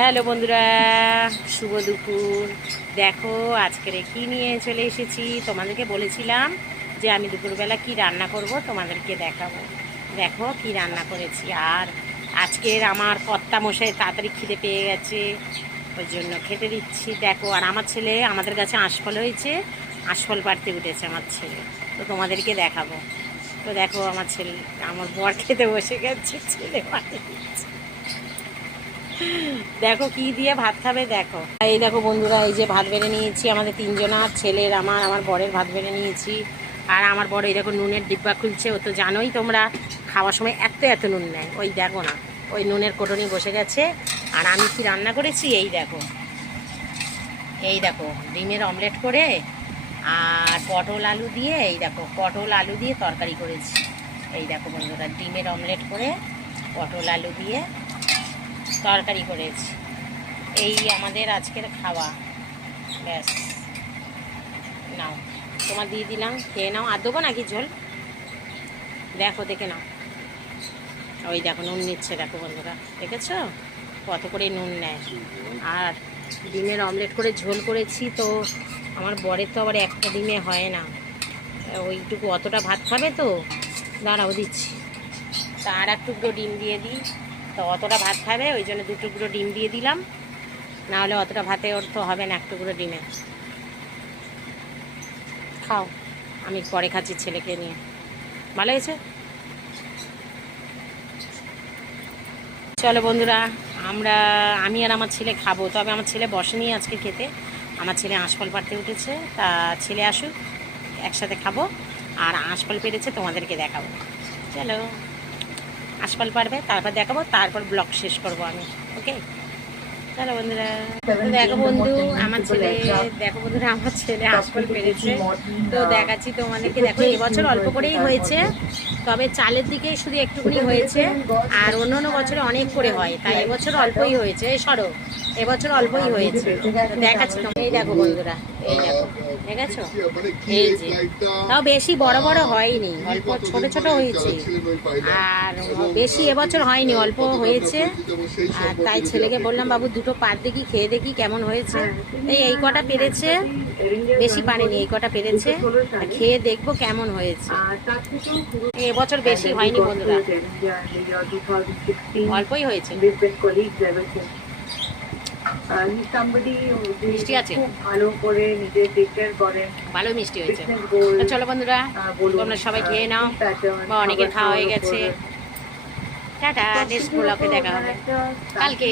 Hello বন্ধুরা, শুভ দুপুর। দেখো আজকের কি নিয়ে চলে এসেছি। তোমাদেরকে বলেছিলাম যে আমি দুপুরবেলা কি রান্না করব তোমাদেরকে দেখাবো। দেখো কি রান্না করেছি। আর আজকের আমার কর্তা মশাই তাড়াতাড়ি খিদে পেয়ে গেছে, ওই জন্য খেতে দিচ্ছি। দেখো, আর আমার ছেলে, আমাদের কাছে আঁশফল হয়েছে, আঁশফল পাড়তে উঠেছে আমার ছেলে, তো তোমাদেরকে দেখাবো। তো দেখো আমার ছেলে, আমার বর খেতে বসে গেছে, ছেলে পাঠিয়ে দিচ্ছে। দেখো কি দিয়ে ভাত খাবে। দেখো এই দেখো বন্ধুরা, এই যে ভাত বেড়ে নিয়েছি আমাদের তিনজনার, ছেলের, আমার বরের ভাত বেড়ে নিয়েছি। আর আমার বড় এই দেখো নুনের ডিব্বা খুলছে। ও তো জানোই তোমরা, খাওয়ার সময় এত এত নুন নেয়। ওই দেখো না, ওই নুনের কোটনি বসে গেছে। আর আমি কি রান্না করেছি এই দেখো, এই দেখো ডিমের অমলেট করে আর পটল আলু দিয়ে, এই দেখো পটল আলু দিয়ে তরকারি করেছি। এই দেখো বন্ধুরা, ডিমের অমলেট করে পটল আলু দিয়ে তরকারি করেছি। এই আমাদের আজকের খাওয়া। ব্যাস, নাও তোমার দিয়ে দিলাম, খেয়ে নাও। আর দেবো নাকি ঝোল? দেখো দেখে নাও। ওই দেখো নুন নিচ্ছে, দেখো বন্ধুরা, দেখেছো কত করে নুন নেয়। আর ডিমের অমলেট করে ঝোল করেছি। তো আমার বরের তো আবার একটা ডিমে হয় না, ওইটুকু অতটা ভাত খাবে তো, দাঁড়াও দিচ্ছি। তা আর এক টুকরো ডিম দিয়ে দিই, তো অতটা ভাত খাবে ওই জন্য 2 টুকরো ডিম দিয়ে দিলাম, না হলে অতটা ভাতে ওর তো হবে না 1 টুকরো ডিমে। খাও, আমি পরে খাচ্ছি ছেলেকে নিয়ে। ভালো হয়েছে। চলো বন্ধুরা, আমি আর আমার ছেলে খাবো। তবে আমার ছেলে বসেনি আজকে খেতে, আমার ছেলে আঁশফল পাড়তে উঠেছে। তা ছেলে আসুক, একসাথে খাবো। আর আঁশফল পেড়েছে তোমাদেরকে দেখাবো। চলো, আঁশফল পাড়বে, তারপর দেখাবো, তারপর ব্লগ শেষ করবো আমি। ওকে, চলো বন্ধুরা। দেখো বন্ধু, আমার ছেলে, দেখো বন্ধুরা আমার ছেলে আঁশফল পেরেছে। তো দেখাচ্ছি তোমাদেরকে। দেখো এবছর অল্প করেই হয়েছে, তবে চালের দিকেই শুধু একটুখানি হয়েছে। আর অন্য অন্য বছরে অনেক করে হয়, তাই এবছর অল্পই হয়েছে। এই সরো, এবছর অল্পই হয়েছে। দেখাচ্ছি তোমার। এই দেখো বন্ধুরা, এই দেখো, দেখেছো? এই যে, তাও বেশি বড় বড় হয়নি, অল্প ছোট ছোট হয়েছে। আর বেশি এবছর হয়নি, অল্প হয়েছে। আর তাই ছেলেকে বললাম, বাবু দুটো পার দেখি, খেয়ে দেখি কেমন হয়েছে। এই কটা পেরেছে, বেশি পারেনি, এই কটা পেরেছে। খেয়ে দেখবো কেমন হয়েছে। এবছর বেশি হয়নি বন্ধুরা, অল্পই হয়েছে। মিষ্টি আছে, ভালো মিষ্টি হয়েছে। চলো বন্ধুরা, তোমরা সবাই খেয়ে নাও, বা অনেকের খাওয়া হয়ে গেছে। টাটা, নেক্সট ব্লগে দেখা হবে কালকে।